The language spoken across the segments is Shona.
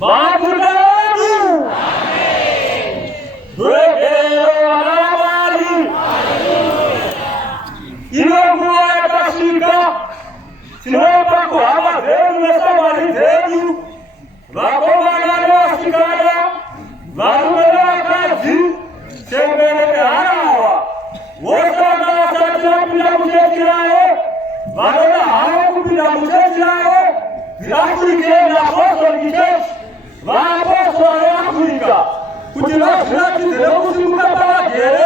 Maafuranu. Duekero anamali. Inakuwa yakashika. Sinepa kuhama zenu na samari zenu. Vakomana wasikaya. Varumela kazi. Sembele harawa. Wosana wasatira pila mujekirayo. Varona hama kupila mujekirayo. Afrika na poso ngijeshi. Vaposo ya Afrika. Kutila silati zilekusimuka pawagere.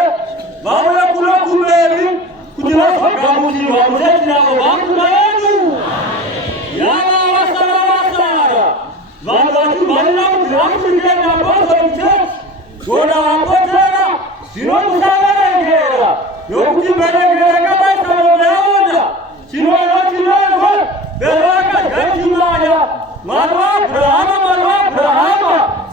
Vawela kula kumeli. Kutila sagamuji wa mujekirayo. Vakuna yenu. Yana wasara. Vawatu manila kutila Afrika na poso ngijeshi. Gona wapotera. Sino musamerengera. Yokuti merengera kama isa mwameona. Sino wanotinezwe. Beraka jajimaya. Marwa Brahma.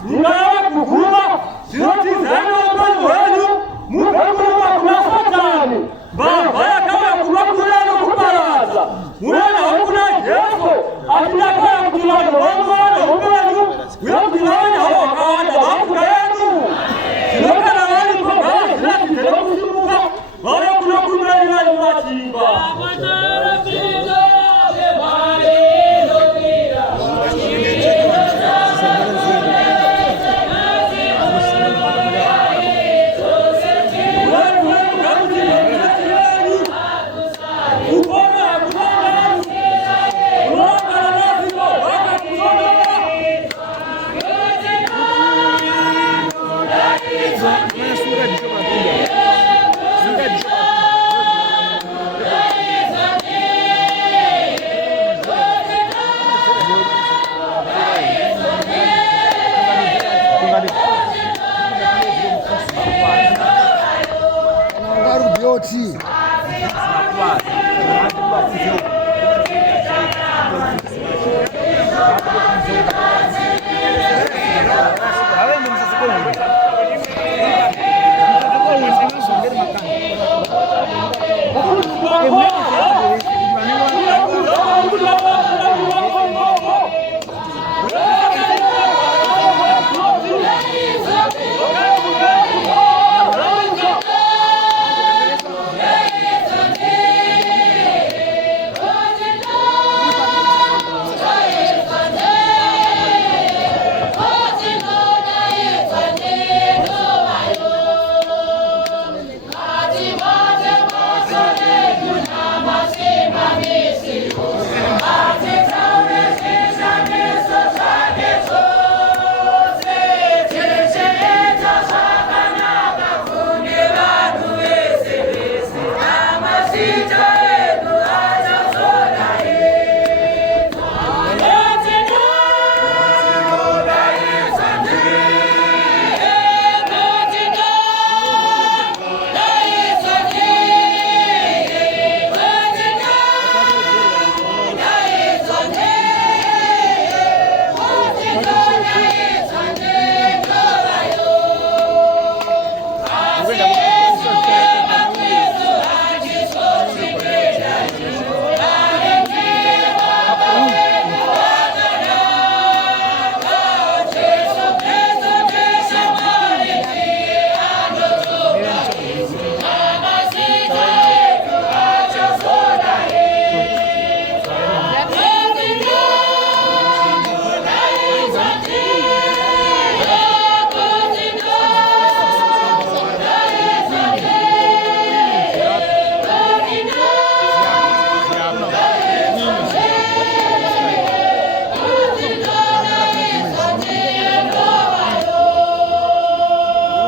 Nungawa kukuma. Siroti zeno upanu wenu. Mukakuma kuna satani. Baya kama kuna kulano kuparaza. Mwana hukuna jeso. Atina kaya kutilano wangwana upanu. Uya kutilanya hawa kawanda wakuna yenu. Siloka na wani kwa gala silati telekusimuka. Waya kuna kumeli na yunachimba. Yoti.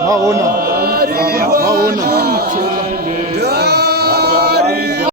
Maona.